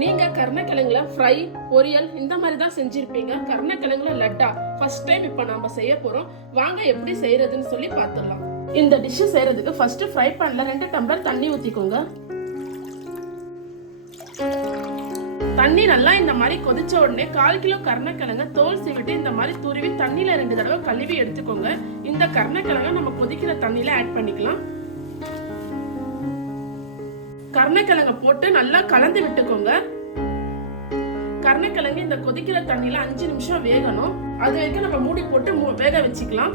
நீங்க கருணக்கிழங்குல ஃப்ரை பொரியல் இந்த மாதிரி தான் செஞ்சிருப்பீங்க. கருணக்கிழங்குல லட்டா. ஃபர்ஸ்ட் டைம் இப்போ நாம செய்ய போறோம். வாங்க எப்படி செய்யறதுன்னு சொல்லி பார்த்துடலாம் இந்த டிஷ் செய்யறதுக்கு ஃபர்ஸ்ட் ஃப்ரை பேன்ல ரெண்டு டம்ளர் தண்ணி ஊத்திக்கோங்க. தண்ணி நல்லா இந்த மாதிரி கொதிச்ச உடனே கால் கிலோ கருணக்கிழங்க தோல் சீவிட்டு இந்த மாதிரி துருவி தண்ணியில ரெண்டு தடவை கழுவி எடுத்துக்கோங்க. இந்த கருணக்கிழங்க நம்ம கொதிக்கிற தண்ணியில ஆட் பண்ணிக்கலாம். கருணைக்கிழங்க போட்டு நல்லா கலந்து விட்டுக்கோங்க. கருணக்கிழங்கு இந்த கொதிக்கிற தண்ணியில அஞ்சு நிமிஷம் வேகணும். அது வரைக்கும் நம்ம மூடி போட்டு மூ- வேக வச்சுக்கலாம்.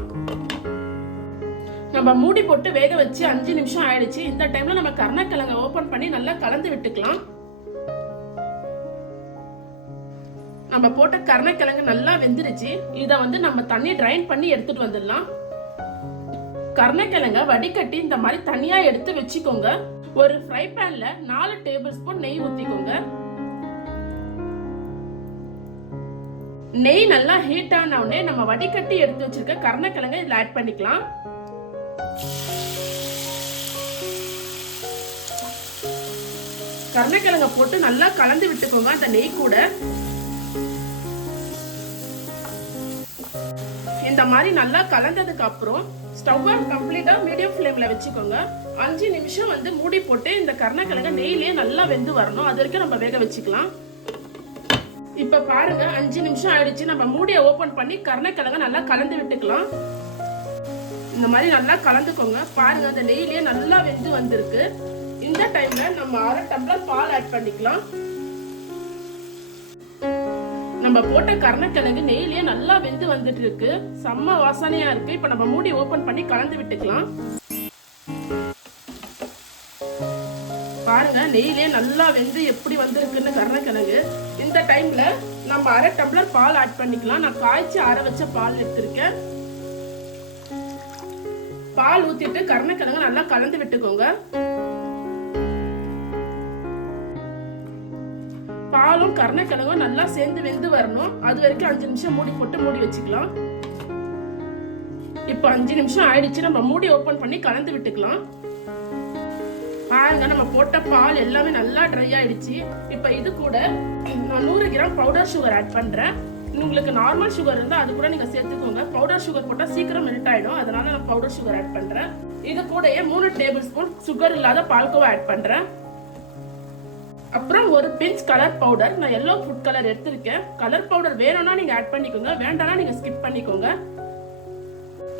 நம்ம மூடி போட்டு வேக வச்சு அஞ்சு நிமிஷம் ஆயிடுச்சு. இந்த டைம்ல நம்ம கருணக்கிழங்க ஓபன் பண்ணி நல்லா கலந்து விட்டுக்கலாம். நம்ம போட்ட கருணைக்கிழங்கு நல்லா வெந்துருச்சு. இதை வந்து நம்ம தண்ணி ட்ரைன் பண்ணி எடுத்துட்டு வந்துடலாம். கருணைக்கிழங்க வடிகட்டி இந்த மாதிரி தனியா எடுத்து வச்சுக்கோங்க. ஒரு ஃப்ரை பேன்ல நாலு டேபிள் ஸ்பூன் நெய் ஊத்திக்கோங்க. நெய் நல்லா ஹீட் ஆன உடனே நம்ம வடிகட்டி எடுத்து வச்சிருக்க கருணக்கிழங்க இதில் ஆட் பண்ணிக்கலாம். கருணக்கிழங்க போட்டு நல்லா கலந்து விட்டுக்கோங்க அந்த நெய் கூட. இந்த மாதிரி நல்லா கலந்ததுக்கு அப்புறம் ஸ்டவ்வை கம்ப்ளீட்டாக மீடியம் ஃப்ளேமில் வச்சுக்கோங்க. அஞ்சு நிமிஷம் வந்து மூடி போட்டு இந்த கருணக்கிழங்க நெய்லேயே நல்லா வெந்து வரணும். அது வரைக்கும் நம்ம வேக வச்சுக்கலாம். இப்போ பாருங்க அஞ்சு நிமிஷம் ஆயிடுச்சு. நம்ம மூடியை ஓப்பன் பண்ணி கருணக்கிழங்க நல்லா கலந்து விட்டுக்கலாம். இந்த மாதிரி நல்லா கலந்துக்கோங்க. பாருங்க அந்த நெய்லேயே நல்லா வெந்து வந்திருக்கு. இந்த டைம்ல நம்ம அரை டம்ளர் பால் ஆட் பண்ணிக்கலாம். நம்ம போட்ட கருணக்கிழங்கு நெய்லயே நல்லா வெந்து வந்துட்டு இருக்கு செம்ம வாசனையா இருக்கு. இப்ப நம்ம மூடி ஓபன் பண்ணி கலந்து விட்டுக்கலாம். பாருங்க நெய்லயே நல்லா வெந்து எப்படி வந்திருக்குன்னு கருணக்கிழங்கு. இந்த டைம்ல நம்ம அரை டம்ளர் பால் ஆட் பண்ணிக்கலாம். நான் காய்ச்சி அரை வச்ச பால் எடுத்திருக்கேன். பால் ஊத்திட்டு கருணக்கிழங்கு நல்லா கலந்து விட்டுக்கோங்க. பாலும் கருணக்கிழங்கும் நல்லா சேர்ந்து வெந்து வரணும். அது வரைக்கும் அஞ்சு நிமிஷம் மூடி போட்டு மூடி வச்சுக்கலாம். இப்போ அஞ்சு நிமிஷம் ஆயிடுச்சு. நம்ம மூடி ஓப்பன் பண்ணி கலந்து விட்டுக்கலாம். பாருங்க நம்ம போட்ட பால் எல்லாமே நல்லா ட்ரை ஆயிடுச்சு. இப்போ இது கூட நான் நூறு கிராம் பவுடர் சுகர் ஆட் பண்றேன். உங்களுக்கு நார்மல் சுகர் இருந்தா அது கூட நீங்க சேர்த்துக்கோங்க. பவுடர் சுகர் போட்டா சீக்கிரம் மெல்ட் ஆயிடும். அதனால நான் பவுடர் சுகர் ஆட் பண்றேன். இது கூடயே மூணு டேபிள் ஸ்பூன் சுகர் இல்லாத பால்கோவா ஆட் பண்றேன். அப்புறம் ஒரு பிஞ்ச் கலர் பவுடர் நான் எல்லோ ஃபுட் கலர் எடுத்திருக்கேன். கலர் பவுடர் வேணும்னா நீங்கள் ஆட் பண்ணிக்கோங்க. வேண்டாம்னா நீங்கள் ஸ்கிப் பண்ணிக்கோங்க.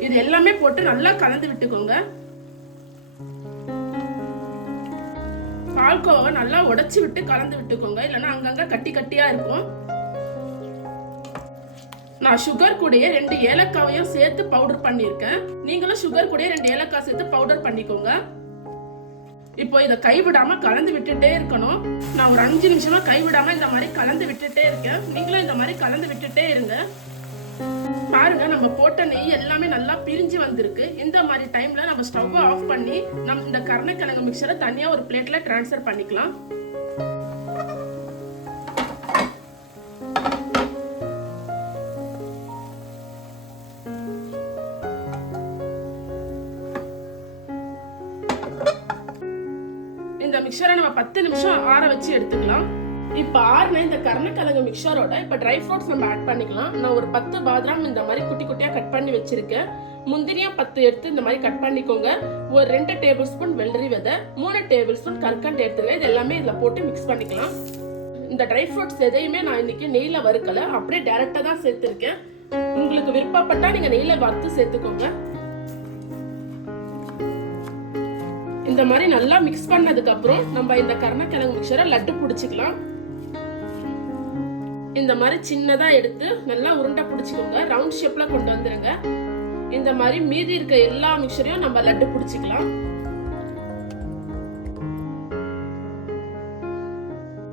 இது எல்லாமே போட்டு நல்லா கலந்து விட்டுக்கோங்க. பால்கோவை நல்லா உடச்சி விட்டு கலந்து விட்டுக்கோங்க. இல்லைன்னா அங்கங்கே கட்டி கட்டியாக இருக்கும். நான் சுகர் கூடயே ரெண்டு ஏலக்காயையும் சேர்த்து பவுடர் பண்ணியிருக்கேன். நீங்களும் சுகர் கூடயே ரெண்டு ஏலக்காய் சேர்த்து பவுடர் பண்ணிக்கோங்க. இப்போ இதை கைவிடாம கலந்து விட்டுட்டே இருக்கணும். நான் ஒரு அஞ்சு நிமிஷமா கைவிடாம இந்த மாதிரி கலந்து விட்டுட்டே இருக்கேன். நீங்களும் இந்த மாதிரி கலந்து விட்டுட்டே இருங்க. பாருங்க நம்ம போட்ட நெய் எல்லாமே நல்லா பிரிஞ்சு வந்திருக்கு. இந்த மாதிரி டைம்ல நம்ம ஸ்டவ் ஆஃப் பண்ணி நம்ம இந்த கருணைக்கிழங்கு மிக்சரை தனியா ஒரு பிளேட்ல ட்ரான்ஸ்ஃபர் பண்ணிக்கலாம். இந்த மிக்சரை நம்ம பத்து நிமிஷம் ஆற வச்சு எடுத்துக்கலாம். இப்போ ஆறுன இந்த கருணக்கிழங்கு மிக்சரோட இப்போ ட்ரை ஃப்ரூட்ஸ் நம்ம ஆட் பண்ணிக்கலாம். நான் ஒரு பத்து பாதாம் இந்த மாதிரி குட்டி குட்டியாக கட் பண்ணி வச்சிருக்கேன். முந்திரியா பத்து எடுத்து இந்த மாதிரி கட் பண்ணிக்கோங்க. ஒரு ரெண்டு டேபிள் ஸ்பூன் வெள்ளரி விதை மூணு டேபிள் ஸ்பூன் கற்கண்டு எடுத்துங்க. இது எல்லாமே இதில் போட்டு மிக்ஸ் பண்ணிக்கலாம். இந்த ட்ரை ஃப்ரூட்ஸ் எதையுமே நான் இன்னைக்கு நெய்ல வறுக்கல. அப்படியே டேரெக்டாக தான் சேர்த்துருக்கேன். உங்களுக்கு விருப்பப்பட்டா நீங்க நெய்ல வறுத்து சேர்த்துக்கோங்க. இந்த மாதிரி நல்லா மிக்ஸ் பண்ணதுக்கு அப்புறம் நம்ம இந்த கருணக்கிழங்கு மிக்சரை லட்டு பிடிச்சிக்கலாம். இந்த மாதிரி சின்னதா எடுத்து நல்லா உருண்டை பிடிச்சிக்கோங்க. ரவுண்ட் ஷேப்ல கொண்டு வந்துருங்க. இந்த மாதிரி மீதி இருக்க எல்லா மிக்சரையும் நம்ம லட்டு பிடிச்சிக்கலாம்.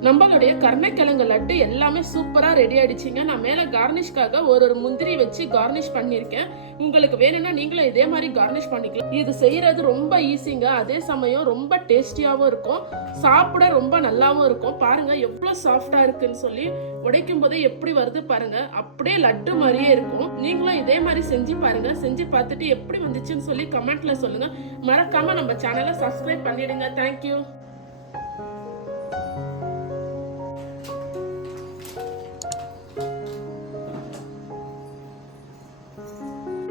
நம்மளுடைய கருணைக்கிழங்கு லட்டு எல்லாமே சூப்பராக ரெடி ஆயிடுச்சுங்க. நான் மேலே கார்னிஷ்காக ஒரு ஒரு முந்திரி வச்சு கார்னிஷ் பண்ணியிருக்கேன். உங்களுக்கு வேணும்னா நீங்களும் இதே மாதிரி கார்னிஷ் பண்ணிக்கலாம். இது செய்யறது ரொம்ப ஈஸிங்க அதே சமயம் ரொம்ப டேஸ்டியாகவும் இருக்கும். சாப்பிட ரொம்ப நல்லாவும் இருக்கும். பாருங்க எவ்வளோ சாஃப்டாக இருக்குன்னு சொல்லி உடைக்கும் போதே எப்படி வருது பாருங்க. அப்படியே லட்டு மாதிரியே இருக்கும். நீங்களும் இதே மாதிரி செஞ்சு பாருங்க. செஞ்சு பார்த்துட்டு எப்படி வந்துச்சுன்னு சொல்லி கமெண்ட்ல சொல்லுங்க. மறக்காம நம்ம சேனலை சப்ஸ்கிரைப் பண்ணிடுங்க. தேங்க்யூ